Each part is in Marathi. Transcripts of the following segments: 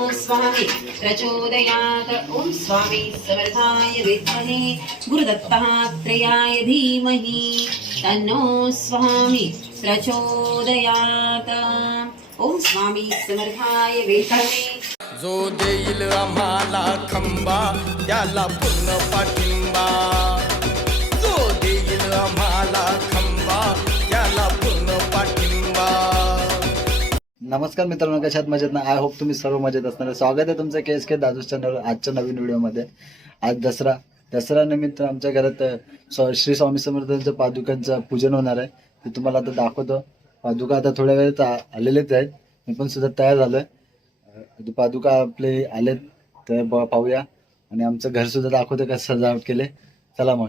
स्वामी प्रचोदयात। ॐ स्वामी समर्थाय विद्महे। गुरुदत्तात्रेयाय धीमहि। तन्नो स्वामी प्रचोदयात। ॐ स्वामी समर्थाय विद्महे। जो देईल आम्हाला खंबा त्याला पूर्ण पाठिंबा. नमस्कार मित्रांनो कशात मजेत ना? आय होप तुम्ही सर्व मजेत असणार स्वागत आहे तुमचं के एस के दादू चॅनल आजच्या नवीन व्हिडिओमध्ये आज दसरा. दसरा निमित्त आमच्या घरात स्व- श्री स्वामी समर्थांचं पादुकांचं पूजन होणार आहे. ते तुम्हाला आता दाखवतो. पादुका आता थोड्या वेळेत आलेलेच आहेत. मी पण सुद्धा तयार झालो आहे पादुका आपले आलेत तर ब- पाहूया. आणि आमचं घर सुद्धा दाखवतो कसं सजावट केले. चला मग.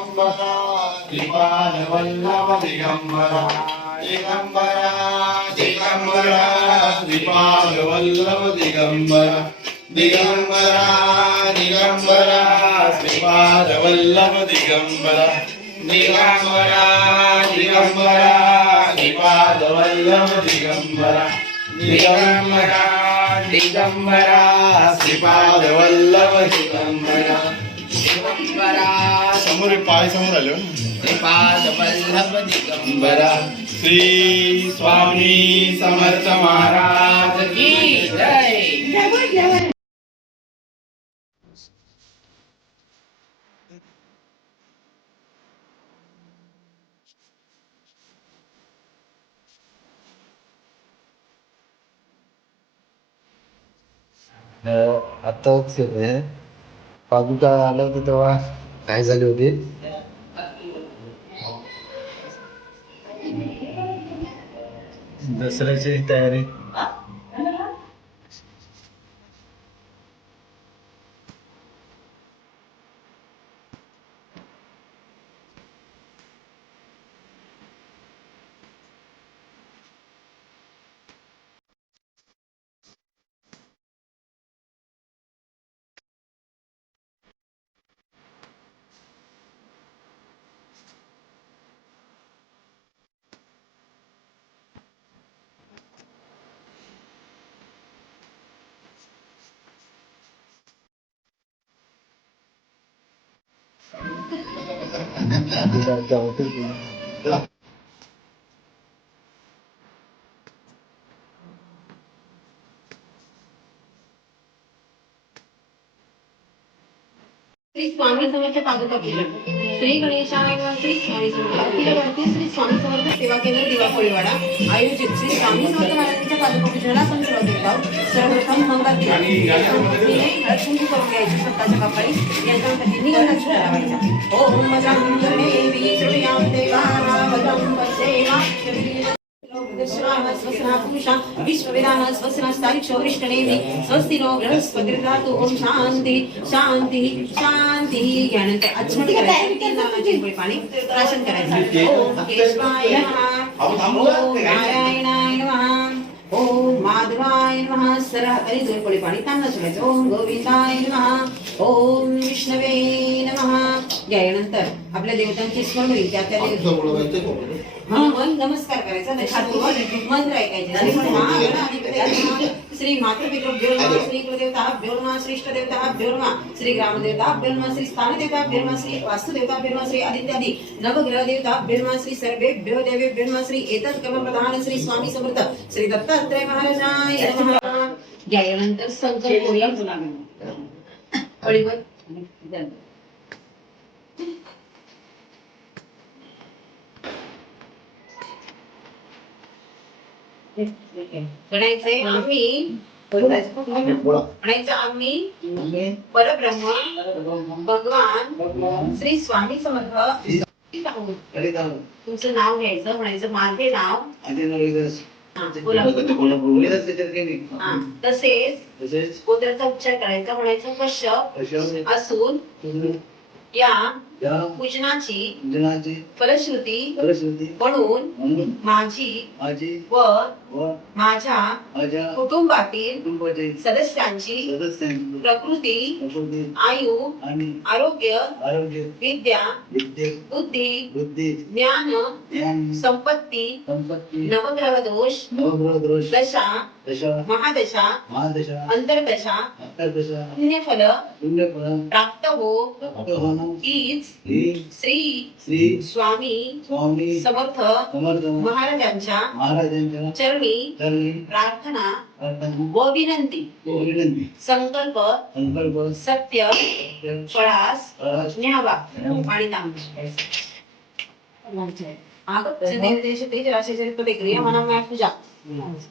दिगंबरा श्रीपाद वल्लभ दिगंबरा दिगंबरा दिगंबरा श्रीपाद वल्लभ दिगंबरा दिगंबरा दिगंबरा श्रीपाद वल्लभ दिगंबरा दिगंबरा दिगंबरा श्रीपाद वल्लभ दिगंबरा दिगंबरा दिगंबरा श्रीपाद वल्लभ दिगंबरा समोर पाय समोर आलो दिगंबरा श्री स्वामी समर्थ महाराज की जय. हे पादुका आलं होतं तेव्हा. काय झाले होते? दसऱ्याची तयारी. पादुका होती श्री स्वामी पादुका पूजन श्री श्री स्वामी समर्थ श्री स्वामी समर्थ सेवा केंद्र दिवा कोळीवाडा आयोजित श्री स्वामी समर्थ महाराजांच्या पादुका पूजनाला आपण सुरुवात आहोत सर्वप्रथम मंगल हळदकुंकू करून घ्यायची स्वतःच्या कपाळी यांच्या पद्धतीने लक्ष्मी लावायचा ओम वजं देवी श्रुयाम देवा विश्वविधान स्वस्नास्तारिक्षोरिष्टनेमि स्वस्ति नो बृहस्पतिर्दातु ओम शांती शांती शांती यानंतर आचमन करायचं तीन नामाची गोळी पाणी प्राशन करायचं ओम केशवाय नमः ओम नारायणाय नमः ओम माधवाय नमः सर हाताने दोन पळी पाणी तांना सोडायचं ओम गोविंदाय नमः ओम विष्णवे नमः यानंतर आपल्या देवतांची स्मरण होईल त्या त्या देव हा, मन नमस्कार करायचा. मंत्र ऐकायचे. श्री नमः, श्री मातृपितृभ्यो नमः श्री कुलदेवताभ्यो नमः श्री इष्टदेवताभ्यो नमः श्री ग्रामदेवताभ्यो नमः श्री स्थानदेवताभ्यो नमः श्री आदित्यादि नवग्रह देवताभ्यो नमः श्री सर्वेभ्यो देवेभ्यो नमः श्री एतत् कर्म प्रधान श्री स्वामी समर्थ श्री दत्तात्रय महाराजाय नमः. यानंतर संकल्प होईल आम्ही म्हणायचं आम्ही परब्रह्म भगवान श्री स्वामी समर्थ. तुमचं नाव घ्यायचं म्हणायचं माझे नाव. तसेच गोत्राचा उच्चार करायचा म्हणायचं कश्यप असून या पूजनाची फलश्रुती म्हणून. माझी माझी. व व माझ्या माझ्या कुटुंबातील कुटुंबाचे सदस्यांची सदस्यांची प्रकृती प्रकृती आयु आणि आरोग्य आरोग्य विद्या विद्ये बुद्धी बुद्धी ज्ञान ज्ञान संपत्ती संपत्ती नवग्रह दोष नवग्रह दोष दशा दशा महादशा महादशा अंतरदशा अष्टादशा पुण्यफल पुण्यफल प्राप्त हो प्राप्त होणं हीच ही श्री श्री स्वामी स्वामी समर्थ समर्थ महाराजांच्या महाराजांच्या चरणी चरणी प्रार्थना प्रार्थना. व विनंती व विनंती संकल्प संकल्प सत्य फळास प्रकाश न्यावा पूजा. पूजा.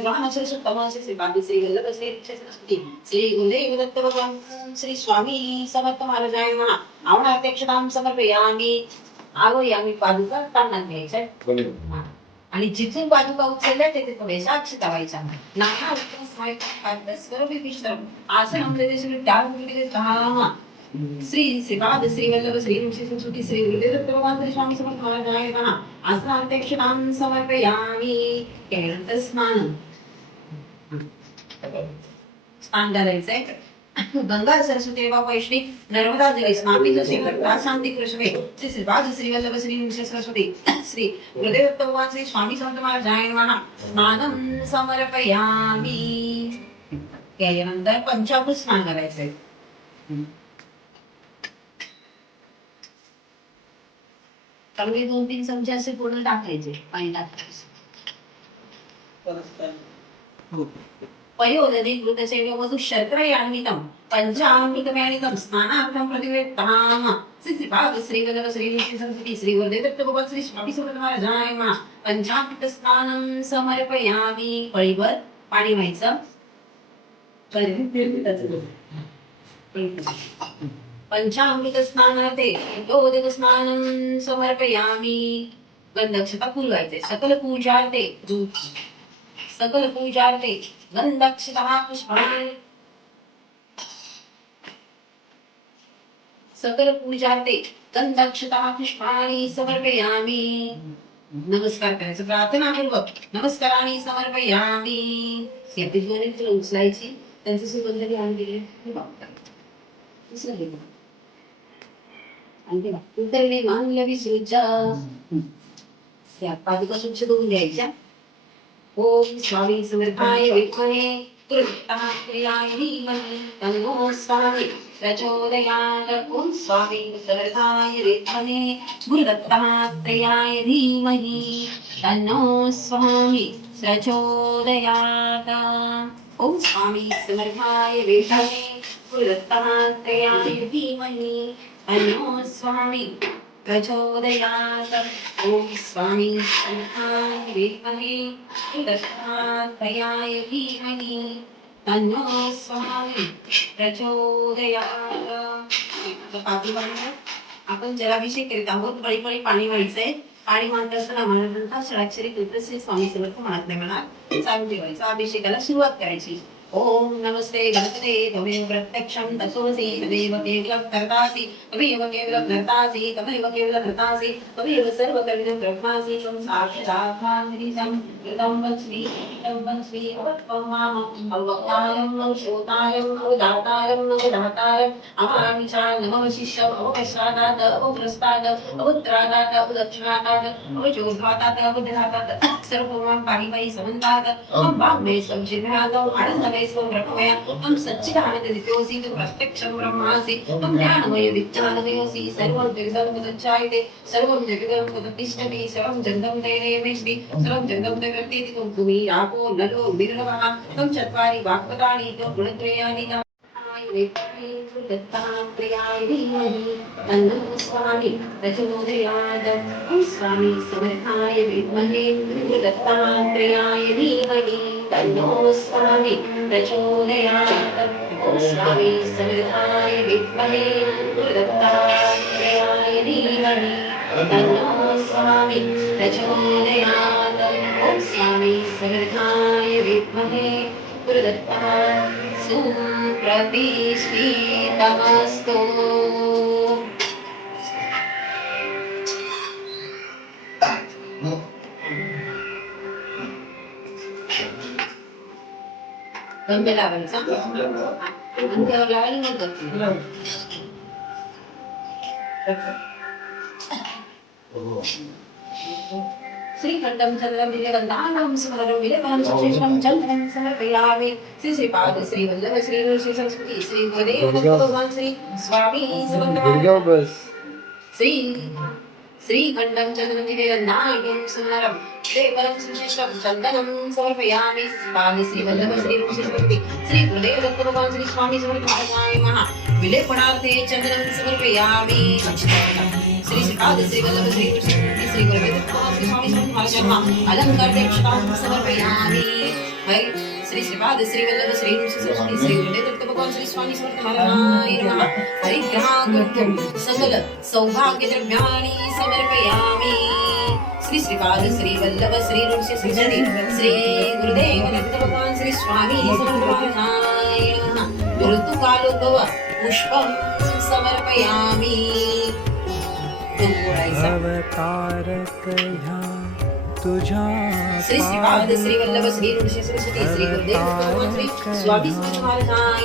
ग्रहण असेल श्री श्री गुरुदेव दत्त भगवान श्री स्वामी समर्थ महाराजाय महा आवड अध्यक्षतां समर्पयामी आलो आम्ही पादुका तांना घ्यायच्या. हा. आणि जिथून पादुका उचलल्या तिथे थोडे साक्ष लावायचा नाना आसन आमचे सगळे त्याग केले दहा श्री श्रीपाद श्री वल्लभ श्री ऋषी सरस्वती श्री गुरुदेव श्री स्वामी समर्थ महाराजाय नमः. आसनाध्यक्षतां समर्पयामी त्यानंतर स्नान. स्नान करायचंय. गंगा सरस्वती वैष्णी नर्मदा जली श्री शांती कृष्णे श्री श्रीपाद श्री वल्लभ श्री सरस्वती. श्री गुरुदेव भगवान श्री स्वामी समर्थ महाराजाय नमः. स्नानं समर्पयामी. त्यानंतर पंचाभूत स्नान करायचंय. चांगले दोन तीन चमचे असे पूर्ण टाकायचे. पाणी टाकायचे. घृतसेव्य वधू शर्करयान्वितं पञ्चामृतमयानितं स्नानार्थं प्रतिवेत्ताम श्री श्रीपाद श्री वल्लभ श्री श्री गुरुदेव दत्त भगवान श्री स्वामी समर्थ महाराजाय नमः। समर्पयामि। पळीवर पाणी व्हायचं? पंचामृत स्नानार्थे योदिक गंधक्षता पुरवायचे सकल पूजार्थे सकल पूजार्थे गंधक्षता पुष्पाणि सकल पूजार्थे गंधक्षता पुष्पाणि समर्पयामी। नमस्कार करायचं प्रार्थनापूर्वक नमस्काराने समर्पयामी। यातील दोन्ही तुला उचलायची त्यांची सुगंध घ्यावून दिली दुसरं घे बघ. आणि ते मानल्या विसृजा त्या पादुका स्वच्छ धुवून घ्यायच्या. ओम स्वामी समर्थाय विद्महे कृताय धीमहि तन्नो स्वामी प्रचोदयात्। ॐ स्वामी समर्थाय विद्महे गुरुदत्तात्रेयाय धीमहि तन्नो स्वामी प्रचोदयात्। ॐ स्वामी समर्थाय विद्महे गुरुदत्तात्रेयाय धीमहि तन्नो स्वामी प्रचोदयात् ॐ स्वामी समर्थाय विद्महे दत्तात्रयाय धीमहि तन्नो स्वामी प्रचोदयात् आपण जलाभिषेक करीत आहोत. बळी बळी पाणी व्हायचंय. पाणी मानत असताना महाराजांचा षडाक्षरी कृत श्री स्वामी समर्थ म्हणत म्हणा. चालू ठेवायचं. अभिषेकाला सुरुवात करायची. ओम नमस्ते गणपते त्वमेव प्रत्यक्षं तसोऽसि तमेव केवलं कर्तासि तमेव केवलं धर्तासि तमेव केवलं धर्तासि तमेव सर्वकर्मिणं ब्रह्मासि त्वं साक्षात्मानिजं कृतं वच्मि कृतं वच्मि अवत्वं माम अवक्तारम् अवश्रोतारम् अवदातारम् अवधातारम् अमामिषा नमः शिष्यम् अवकस्वादात अवप्रस्ताद अवुत्रादात अवदक्षिणादात अवचोद्धातात अवधातात सर्वभौमां पाणिपायी समन्तात् त्वं वाग्मे संजिह्नादौ आनन्दमे स्वं ब्रह्ममय त्वं सच्चिदानन्ददित्योऽसि त्वं प्रत्यक्षं ब्रह्मासि त्वं ज्ञानमय विज्ञानमयोऽसि सर्वं जगदं तदच्चायते सर्वं जगदं तदतिष्ठति सर्वं जगदं दैवेष्टि सर्वं जगदं दैवर्तेति त्वं भूमि आपो नलो बिर्लवः त्वं चत्वारि वाक्पदानि त्वं गुणत्रयाणि दत्तात्रेयाय धीमहि तन्नो स्वामी प्रचोदयात् ॐ स्वामी समर्थाय विद्महे दत्तात्रेयाय धीमहि तन्नो स्वामी प्रचोदयात्। ॐ स्वामी समर्थाय विद्महे दत्तात्रेयाय धीमहि। तन्नो स्वामी प्रचोदयात्। ॐ स्वामी समर्थाय विद्महे गुरुदत्ता सुप्रतिष्ठितमस्तु लावायचा गंध्यावर लावायला मग श्रीखण्डं चन्द्रं विजयगन्धानं स्मरं विजयपां सुश्रेष्ठं चन्द्रं समर्पयामि श्री श्रीपाद श्री श्री ऋषि संस्कृती श्री गुरुदेव दत्त भगवान श्री स्वामी समर्थ बस श्री श्रीखण्डं चन्द्रं विजयगन्धानं स्मरं देवरं सुश्रेष्ठं चन्दनं समर्पयामि। पाद श्री वल्लभ श्री ऋषि संस्कृती श्री गुरुदेव दत्त भगवान श्री स्वामी समर्थ महाराजाय महा विलेपणार्थे चन्दनं समर्पयामि। श्री श्रीपाद श्री वल्लभ श्री ऋषि संस्कृती श्री गुरुदेव दत्त भगवान श्री श्री श्रीपाद श्री वल्लभ श्री ऋषि श्री गुरुदेव दत्त भगवान श्री स्वामी समर्थ नमः। परिग्रहाकर्तुं सकल सौभाग्य द्रव्याणि समर्पयामि। श्री श्रीपाद श्री वल्लभ श्री ऋषि संस्कृती श्री गुरुदेव दत्त भगवान श्री स्वामी समर्थ महाराजाय नमः। ऋतुकालोद्भव पुष्पं समर्पयामि। अवतारक तुझ्या श्री श्रीपाद श्री वल्लभ श्री ऋषी श्री गुरुदेव श्री स्वामी समर्थ महाराजाय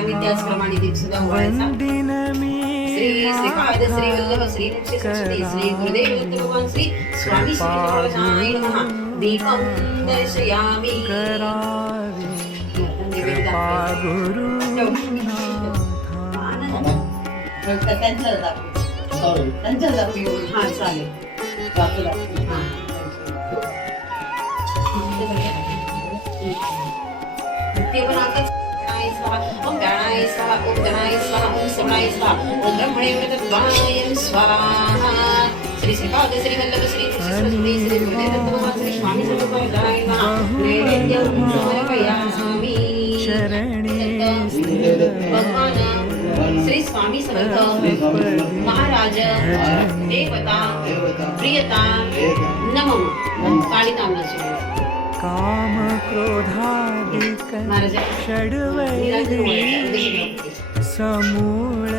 नमः. त्याचप्रमाणे श्री श्रीपाद श्री वल्लभ श्री ऋषी सरस्वती श्री गुरुदेव भगवान श्री स्वामी समर्थ महाराजाय नमः. दीपं दर्शयामि. कृपा. गुरु दाखव दाखव हा चालेल. स्वाहा ओम गणाय स्वाहा ओम गणाय स्वाहा ओम स्वाहा ओम ब्रह्मणे स्वाहा श्री श्रीपाद श्री वल्लभ श्री श्री गुरुदेव श्री स्वामी समर्पयाय नमः नैवेद्यं समर्पयामि भगवान श्री स्वामी समर्थ महाराज देवता प्रियता नमो काळी तांबूची काम क्रोधादिक षड्वैरी समूळ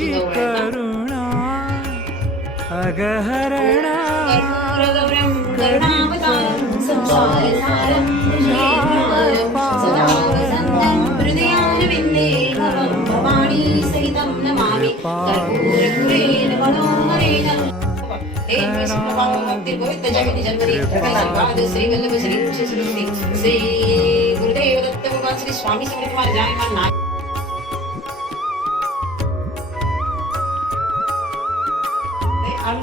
ओवाळायचा करुणा। अगहरणा കരുണാപതാരം സംസാരസാരം സദാവസന്തം ഹൃദയാനുവിന്റെ ഭവാണി സഹിതം നമാമി കർപ്പൂരഗുരേണ മനോഹരേണ ശ്രീ ഗുരുദേവ ദത്ത ഭഗവാൻ ശ്രീ സ്വാമി സമൃദ്ധമാർ ജാനമാൻ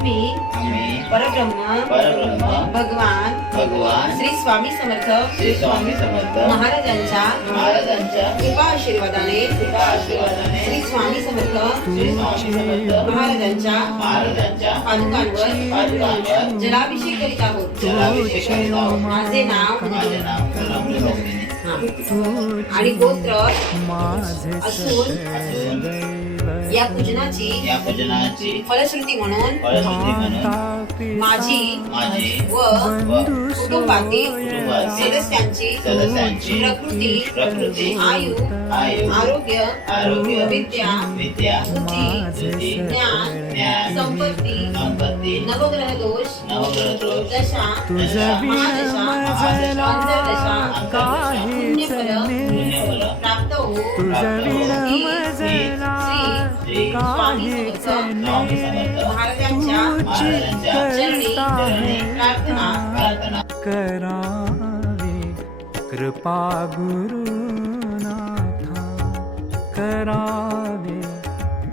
महा आम्ही परब्रह्म परब्रह्म भगवान भगवान श्री स्वामी समर्थ श्री स्वामी समर्थ महाराजांच्या महाराजांच्या कृपा आशीर्वादाने कृपा आशीर्वादाने श्री स्वामी समर्थ श्री स्वामी समर्थ महाराजांच्या महाराजांच्या पादुकांवर पादुकांवर जलाभिषेक करीत आहोत जलाभिषेक करीत आहोत. माझे नाव माझे नाव. हा. आणि गोत्र माझे असून या पूजनाची या पूजनाची फलश्रुती म्हणून फलश्रुती म्हणून माता माझी माझी व कुटुंबातील सदस्यांची सदस्यांची प्रकृती प्रकृती आयु आयु आरोग्य आरोग्य विद्या विद्या बुद्धी बुद्धी ज्ञान ज्ञान संपत्ती संपत्ती नवग्रह दोष नवग्रह दोष दशा विण मजला अंतर्दशा पुण्यफल प्राप्त हो तुझ विण मजला काहीच स्वामी तुझी करता है करावे कृपा गुरुनाथा करावे.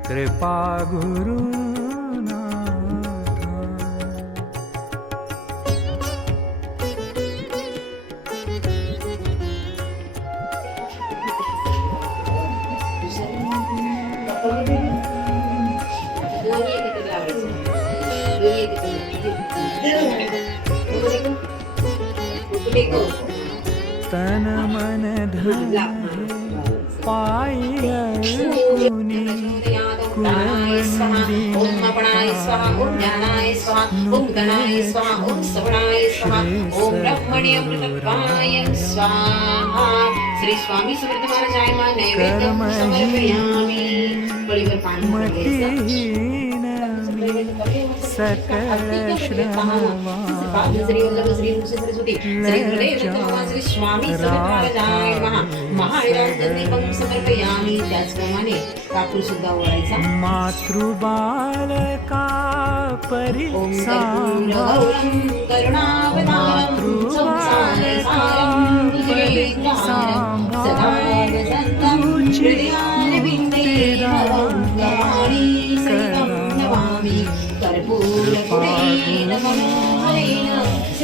कृपा गुरु मन धन पाय कुणी कुळवंदीनाय ओम ज्ञानाय स्वाहा ओम गणाय स्वाहा ओम सवणाय स्वाहा ओम स्वाहा श्री स्वामी समर्थ महाराजाय नैवेद्य पाणी सकल श्रमवा श्री वल्लभ श्री मुसे सरस्वती श्री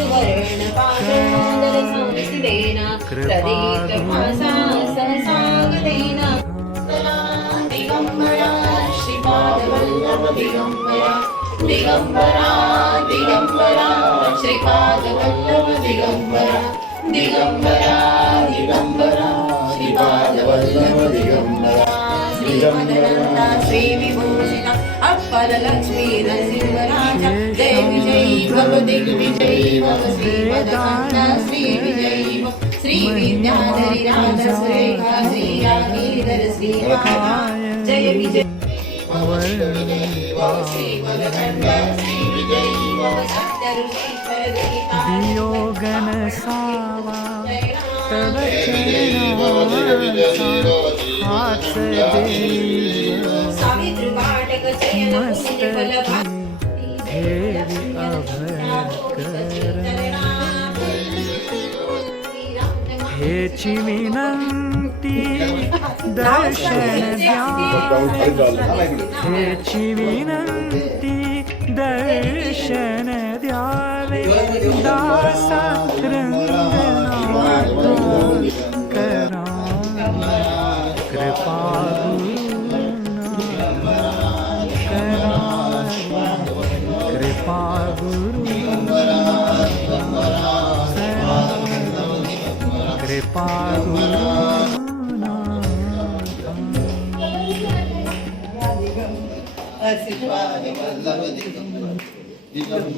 सुवर्णपादोदरसंस्थितेन प्रदीप्तभासा सहसागतेन दिगम्बरा श्रीपादवल्लभ दिगम्बरा दिगम्बरा दिगम्बरा श्रीपादवल्लभ दिगम्बरा दिगम्बरा दिगम्बरा श्रीपादवल्लभ दिगम्बरा श्रीमदनन्दा श्रीविभूषिता अप्पलक्ष्मी नरसिंहराजा जय विजयी भव दिग्विजयी भव श्रीपदकण्ठा श्री विजयी भव श्री विद्याधरी राजा सुरेखा श्री राधीधर श्री जय विजय वियोगन सावा तव हाच देव मस्तकी ठेवी अभयकर हेची विनंती दर्शन द्या हेची विनंती दर्शन द्यावे दासा रंगनाथ गुरु दिगंबर